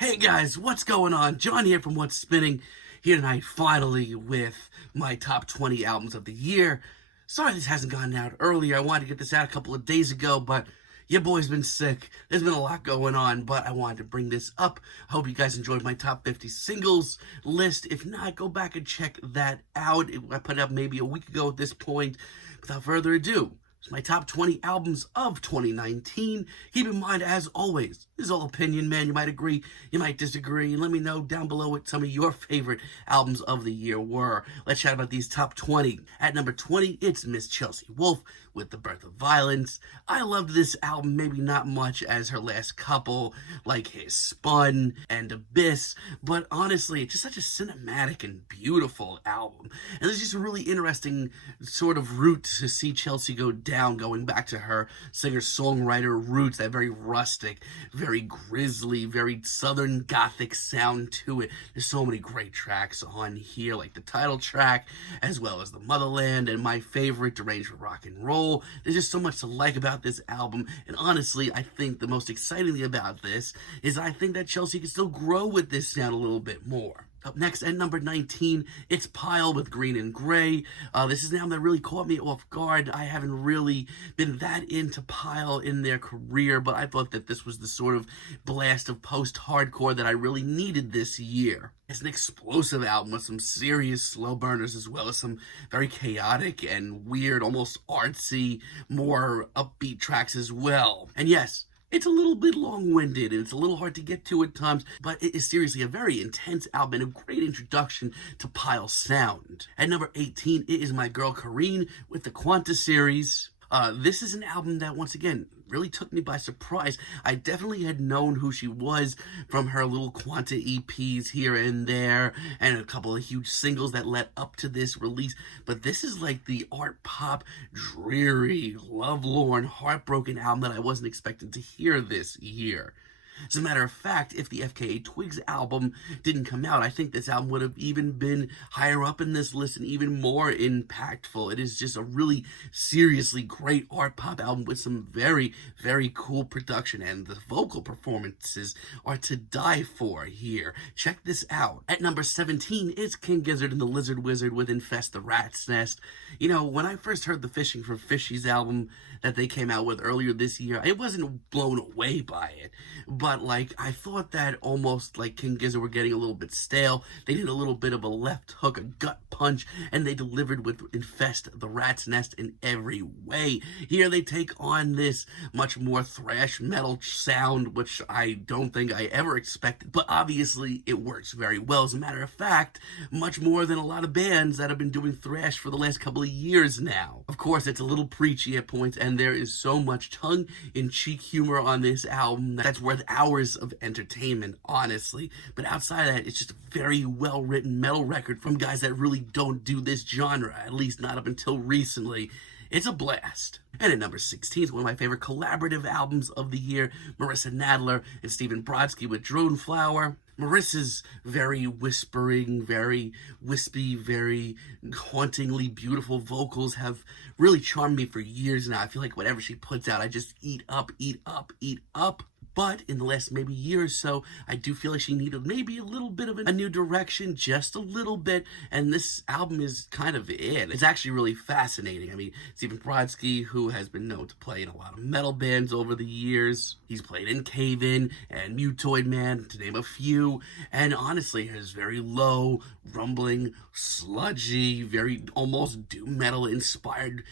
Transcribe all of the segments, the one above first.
Hey guys, what's going on? John here from What's Spinning, here tonight finally with my top 20 albums of the year. Sorry this hasn't gone out earlier. I wanted to get this out a couple of days ago, but your boy's been sick. There's been a lot going on, but I wanted to bring this up. I hope you guys enjoyed my top 50 singles list. If not, go back and check that out. I put it up maybe a week ago at this point. Without further ado, it's my top 20 albums of 2019. Keep in mind, as always, this is all opinion, man. You might agree, you might disagree. Let me know down below what some of your favorite albums of the year were. Let's chat about these top 20. At number 20, it's Miss Chelsea Wolfe with The Birth of Violence. I loved this album, maybe not much as her last couple, like His Spun and Abyss, but honestly, it's just such a cinematic and beautiful album. And it's just a really interesting sort of route to see Chelsea go down, going back to her singer-songwriter roots, that very rustic, very grisly, very southern gothic sound to it. There's so many great tracks on here, like the title track, as well as The Motherland, and my favorite, Deranged with Rock and Roll. There's just so much to like about this album, and honestly, I think the most exciting thing about this is I think that Chelsea can still grow with this sound a little bit more. Up next, at number 19, it's Pile with Green and Grey. This is an album that really caught me off guard. I haven't really been that into Pile in their career, but I thought that this was the sort of blast of post-hardcore that I really needed this year. It's an explosive album with some serious slow burners as well as some very chaotic and weird, almost artsy, more upbeat tracks as well. And yes, it's a little bit long-winded and it's a little hard to get to at times, but it is seriously a very intense album and a great introduction to Pile sound. At number 18, it is my girl Kareen with the Quanta series. This is an album that, once again, really took me by surprise. I definitely had known who she was from her little Quanta EPs here and there, and a couple of huge singles that led up to this release, but this is like the art pop, dreary, lovelorn, heartbroken album that I wasn't expecting to hear this year. As a matter of fact, if the FKA Twigs album didn't come out, I think this album would have even been higher up in this list and even more impactful. It is just a really seriously great art pop album with some very, very cool production, and the vocal performances are to die for here. Check this out. At number 17, it's King Gizzard and the Lizard Wizard with Infest the Rat's Nest. You know, when I first heard the Fishing for Fishies album that they came out with earlier this year, I wasn't blown away by it, but like I thought that almost like King Gizzard were getting a little bit stale. They did a little bit of a left hook, a gut punch, and they delivered with Infest the Rat's Nest in every way. Here they take on this much more thrash metal sound, which I don't think I ever expected, but obviously it works very well. As a matter of fact, much more than a lot of bands that have been doing thrash for the last couple of years now. Of course, it's a little preachy at points, and there is so much tongue-in-cheek humor on this album that's worth hours of entertainment, honestly. But outside of that, it's just a very well-written metal record from guys that really don't do this genre, at least not up until recently. It's a blast. And at number 16 is one of my favorite collaborative albums of the year, Marissa Nadler and Stephen Brodsky with Drone Flower. Marissa's very whispering, very wispy, very hauntingly beautiful vocals have really charmed me for years now. I feel like whatever she puts out, I just eat up, eat up, eat up. But in the last maybe year or so, I do feel like she needed maybe a little bit of a new direction, just a little bit, and this album is kind of it. It's actually really fascinating. I mean, Stephen Brodsky, who has been known to play in a lot of metal bands over the years, he's played in Cave In and Mutoid Man, to name a few, and honestly has very low, rumbling, sludgy, very almost doom metal inspired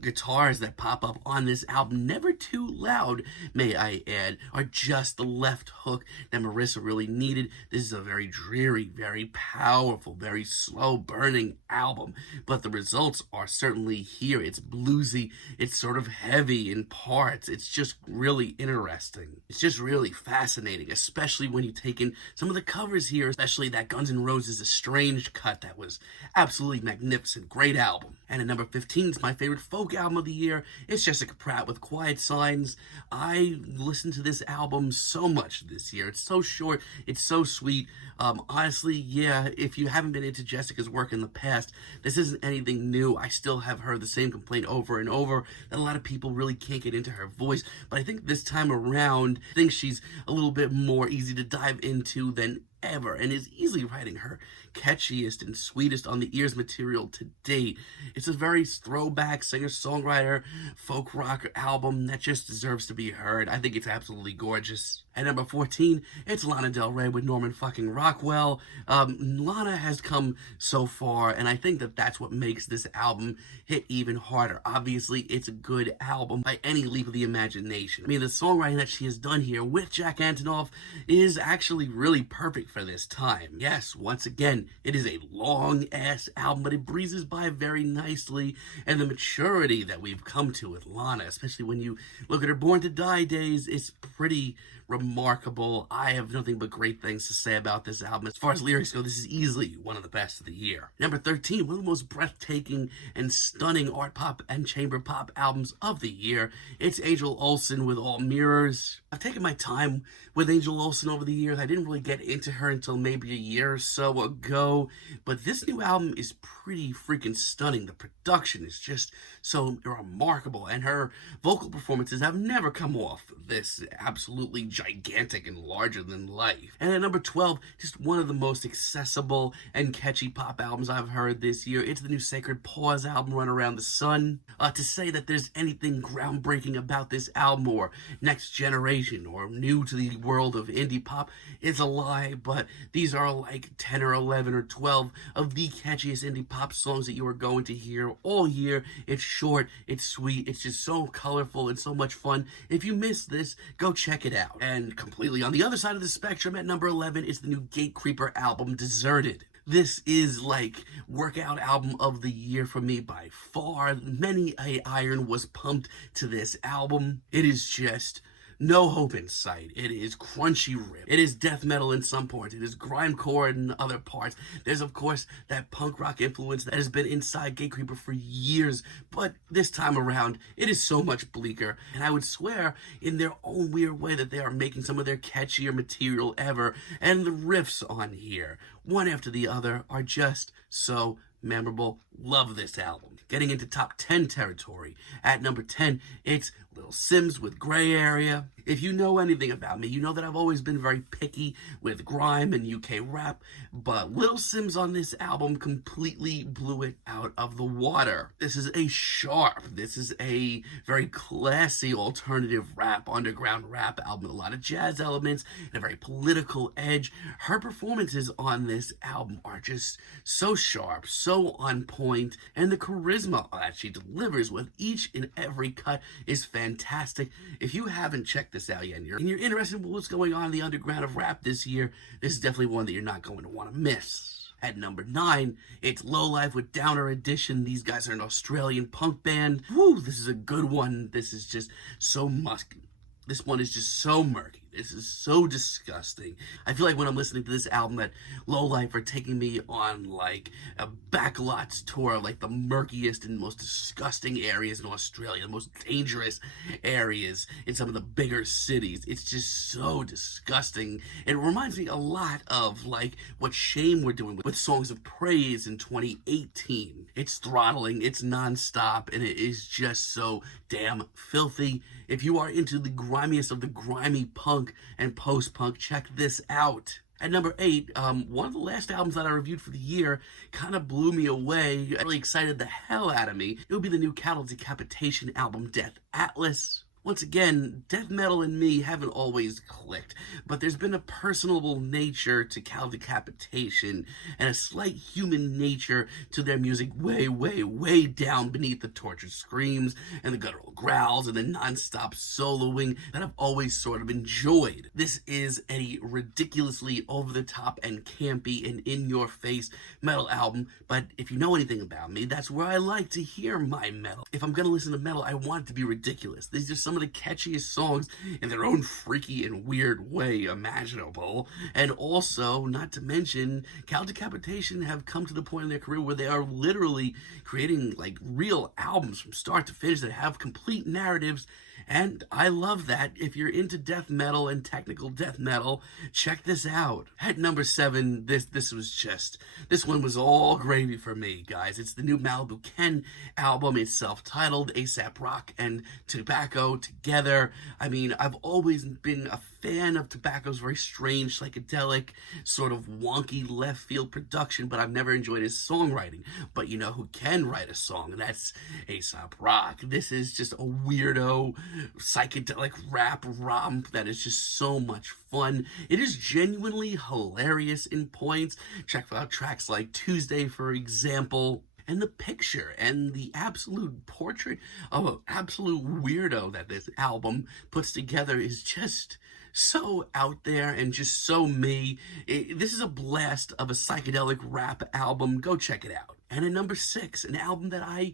guitars that pop up on this album. Never too loud, may I add, are just the left hook that Marissa really needed. This is a very dreary, very powerful, very slow burning album, but the results are certainly here. It's bluesy, it's sort of heavy in parts. It's just really interesting. It's just really fascinating, especially when you take in some of the covers here, especially that Guns N' Roses Estranged cut that was absolutely magnificent. Great album. And at number 15 is my favorite folk album of the year. It's Jessica Pratt with Quiet Signs. I listened to this album album so much this year. It's so short, it's so sweet. Honestly, yeah, if you haven't been into Jessica's work in the past, this isn't anything new. I still have heard the same complaint over and over that a lot of people really can't get into her voice, but I think this time around, I think she's a little bit more easy to dive into than ever, and is easily writing her catchiest and sweetest on the ears material to date. It's a very throwback singer-songwriter folk rock album that just deserves to be heard. I think it's absolutely gorgeous. At number 14, it's Lana Del Rey with Norman fucking Rockwell. Lana has come so far, and I think that that's what makes this album hit even harder. Obviously, it's a good album by any leap of the imagination. I mean, the songwriting that she has done here with Jack Antonoff is actually really perfect for this time. Yes, once again, it is a long-ass album, but it breezes by very nicely, and the maturity that we've come to with Lana, especially when you look at her Born to Die days, is pretty remarkable. I have nothing but great things to say about this album. As far as lyrics go, this is easily one of the best of the year. Number 13, one of the most breathtaking and stunning art pop and chamber pop albums of the year. It's Angel Olsen with All Mirrors. I've taken my time with Angel Olsen over the years. I didn't really get into her until maybe a year or so ago, but this new album is pretty freaking stunning. The production is just so remarkable, and her vocal performances have never come off this absolutely gigantic and larger than life. And at number 12, just one of the most accessible and catchy pop albums I've heard this year. It's the new Sacred Paws album, Run Around the Sun. To say that there's anything groundbreaking about this album or next generation or new to the world of indie pop is a lie, but these are like 10 or 11 or 12 of the catchiest indie pop songs that you are going to hear all year. It's short, it's sweet, it's just so colorful and so much fun. If you missed this, go check it out. And completely on the other side of the spectrum, at number 11 is the new Gatecreeper album, Deserted. This is like workout album of the year for me by far. Many a iron was pumped to this album. It is just no hope in sight. It is crunchy rip. It is death metal in some parts. It is grindcore in other parts. There's, of course, that punk rock influence that has been inside Gatecreeper for years, but this time around, it is so much bleaker. And I would swear, in their own weird way, that they are making some of their catchier material ever. And the riffs on here, one after the other, are just so memorable. Love this album. Getting into top 10 territory. At number 10, it's Little Simz with Gray Area. If you know anything about me, you know that I've always been very picky with grime and UK rap, but Little Simz on this album completely blew it out of the water. This is a sharp, this is a very classy alternative rap, underground rap album with a lot of jazz elements and a very political edge. Her performances on this album are just so sharp, so on point, and the charisma that she delivers with each and every cut is fantastic. If you haven't checked this out yet and you're interested in what's going on in the underground of rap this year, this is definitely one that you're not going to want to miss. At number 9, it's Lowlife with Downer Edition. These guys are an Australian punk band. Woo, this is a good one. This is just so musky. This one is just so murky. This is so disgusting. I feel like when I'm listening to this album that Lowlife are taking me on like a backlots tour of like the murkiest and most disgusting areas in Australia, the most dangerous areas in some of the bigger cities. It's just so disgusting. It reminds me a lot of like what Shame were doing with Songs of Praise in 2018. It's throttling, it's nonstop, and it is just so damn filthy. If you are into the grimiest of the grimy punk and post-punk, check this out. At number 8, one of the last albums that I reviewed for the year kind of blew me away. Really excited the hell out of me. It would be the new Cattle Decapitation album, Death Atlas. Once again, death metal and me haven't always clicked, but there's been a personable nature to Cattle Decapitation and a slight human nature to their music way, way, way down beneath the tortured screams and the guttural growls and the non-stop soloing that I've always sort of enjoyed. This is a ridiculously over-the-top and campy and in-your-face metal album, but if you know anything about me, that's where I like to hear my metal. If I'm gonna listen to metal, I want it to be ridiculous. These are some of the catchiest songs in their own freaky and weird way imaginable. And also, not to mention, Cattle Decapitation have come to the point in their career where they are literally creating like real albums from start to finish that have complete narratives And I love that. If you're into death metal and technical death metal, check this out. At number 7, this one was all gravy for me, guys. It's the new Malibu Ken album. It's self-titled, A$AP Rock and Tobacco together. I mean, I've always been a fan of Tobacco's very strange, psychedelic, sort of wonky left field production, but I've never enjoyed his songwriting. But you know who can write a song? That's A$AP Rock. This is just a weirdo, psychedelic rap romp that is just so much fun. It is genuinely hilarious in points. Check out tracks like Tuesday, for example. And the picture and the absolute portrait of an absolute weirdo that this album puts together is just so out there and just so me. This is a blast of a psychedelic rap album. Go check it out. And at number 6, an album that I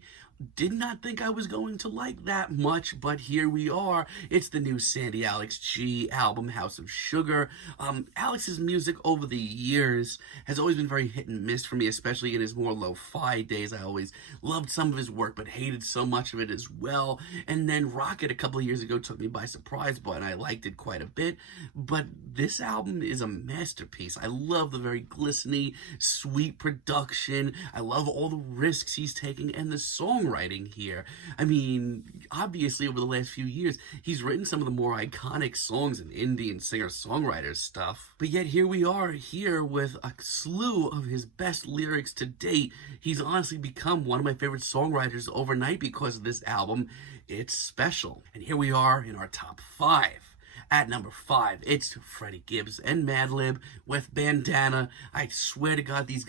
did not think I was going to like that much, but here we are. It's the new Sandy Alex G album, House of Sugar. Alex's music over the years has always been very hit and miss for me, especially in his more lo-fi days. I always loved some of his work, but hated so much of it as well. And then Rocket a couple of years ago took me by surprise, but I liked it quite a bit. But this album is a masterpiece. I love the very glistening, sweet production. I love all the risks he's taking and the songwriting here. I mean, obviously over the last few years, he's written some of the more iconic songs in indie and singer-songwriter stuff. But yet here we are here with a slew of his best lyrics to date. He's honestly become one of my favorite songwriters overnight because of this album. It's special. And here we are in our top 5. At number 5, it's Freddie Gibbs and Madlib with Bandana. I swear to God, these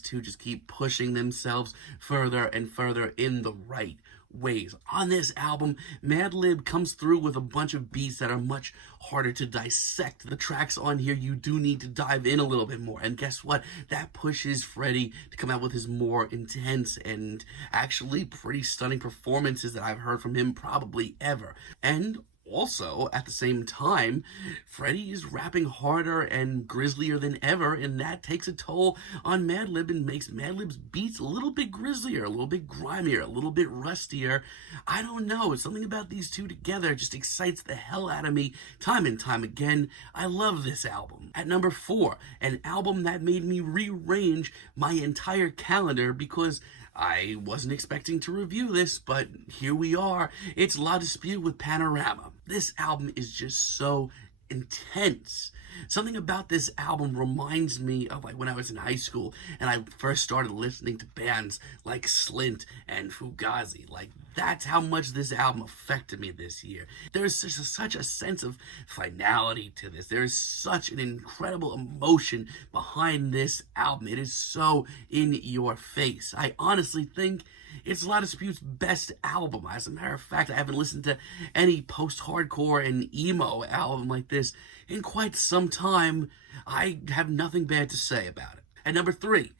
two just keep pushing themselves further and further in the right ways. On this album, Madlib comes through with a bunch of beats that are much harder to dissect. The tracks on here, you do need to dive in a little bit more. And guess what? That pushes Freddie to come out with his more intense and actually pretty stunning performances that I've heard from him probably ever. And also, at the same time, Freddie is rapping harder and grislier than ever, and that takes a toll on Madlib and makes Madlib's beats a little bit grislier, a little bit grimier, a little bit rustier. I don't know. Something about these two together just excites the hell out of me time and time again. I love this album. At number 4, an album that made me rearrange my entire calendar because I wasn't expecting to review this, but here we are. It's La Dispute with Panorama. This album is just so intense. Something about this album reminds me of like when I was in high school and I first started listening to bands like Slint and Fugazi. Like that's how much this album affected me this year. There's such a sense of finality to this. There is such an incredible emotion behind this album. It is so in your face. I honestly think it's La Dispute's best album. As a matter of fact, I haven't listened to any post-hardcore and emo album like this in quite some time. I have nothing bad to say about it. At number 3,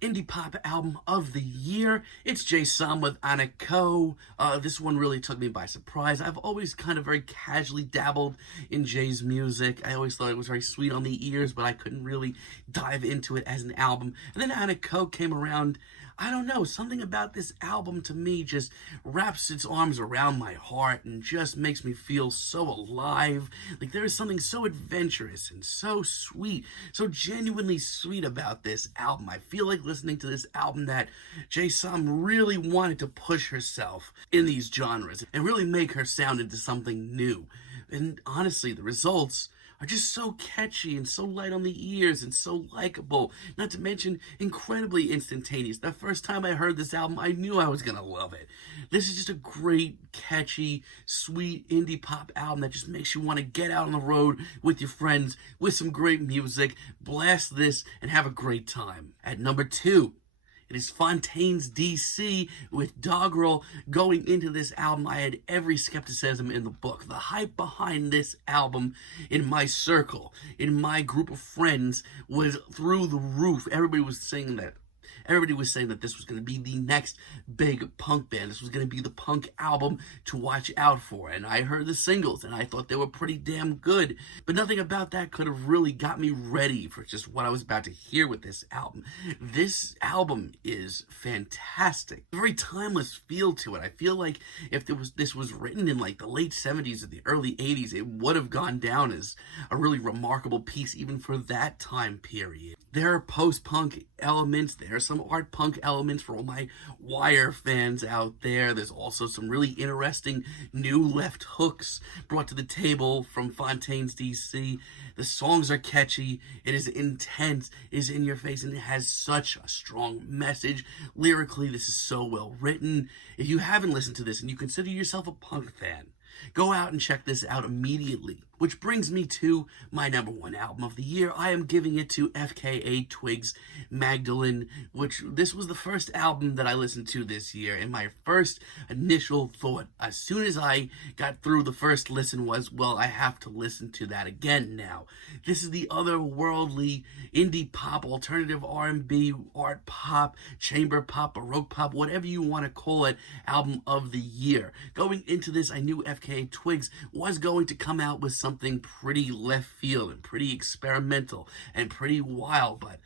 indie pop album of the year, it's Jay Som with Aniko. This one really took me by surprise. I've always kind of very casually dabbled in Jay's music. I always thought it was very sweet on the ears, but I couldn't really dive into it as an album. And then Aniko came around. I don't know, something about this album to me just wraps its arms around my heart and just makes me feel so alive. Like there is something so adventurous and so sweet, so genuinely sweet about this album. I feel like listening to this album that Jay Som really wanted to push herself in these genres and really make her sound into something new. And honestly, the results are just so catchy and so light on the ears and so likable, not to mention incredibly instantaneous. The first time I heard this album, I knew I was gonna love it. This is just a great, catchy, sweet indie pop album that just makes you want to get out on the road with your friends with some great music, blast this, and have a great time. At number 2, it is Fontaine's DC with Doggerel. Going into this album, I had every skepticism in the book. The hype behind this album in my circle, in my group of friends, was through the roof. Everybody was saying that Everybody was saying that this was going to be the next big punk band. This was going to be the punk album to watch out for. And I heard the singles and I thought they were pretty damn good. But nothing about that could have really got me ready for just what I was about to hear with this album. This album is fantastic. Very timeless feel to it. I feel like if this was written in like the late 70s or the early 80s, it would have gone down as a really remarkable piece even for that time period. There are post-punk elements, there are some art punk elements for all my Wire fans out there. There's also some really interesting new left hooks brought to the table from Fontaines DC. The songs are catchy, it is intense, it is in your face, and it has such a strong message. Lyrically, this is so well written. If you haven't listened to this and you consider yourself a punk fan, go out and check this out immediately. Which brings me to my #1 album of the year. I am giving it to FKA Twigs' Magdalene, which this was the first album that I listened to this year. And my first initial thought, as soon as I got through the first listen, was, well, I have to listen to that again now. This is the otherworldly indie pop, alternative R&B, art pop, chamber pop, baroque pop, whatever you want to call it, album of the year. Going into this, I knew FKA Twigs was going to come out with something pretty left field and pretty experimental and pretty wild, but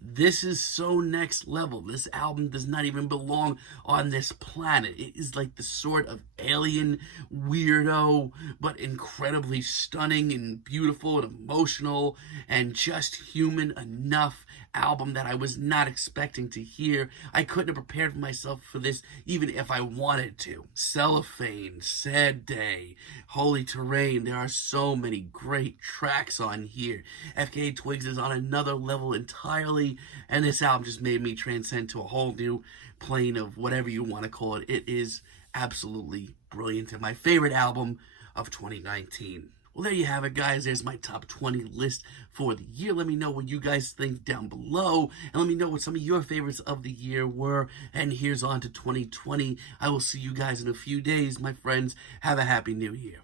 this is so next level. This album does not even belong on this planet. It is like the sort of alien weirdo, but incredibly stunning and beautiful and emotional and just human enough album that I was not expecting to hear. I couldn't have prepared myself for this even if I wanted to. Cellophane, Sad Day, Holy Terrain. There are so many great tracks on here. FKA Twigs is on another level entirely, and this album just made me transcend to a whole new plane of whatever you want to call it. It is absolutely brilliant and my favorite album of 2019. Well, there you have it, guys. There's my top 20 list for the year. Let me know what you guys think down below, and let me know what some of your favorites of the year were. And here's on to 2020. I will see you guys in a few days, my friends. Have a happy new year.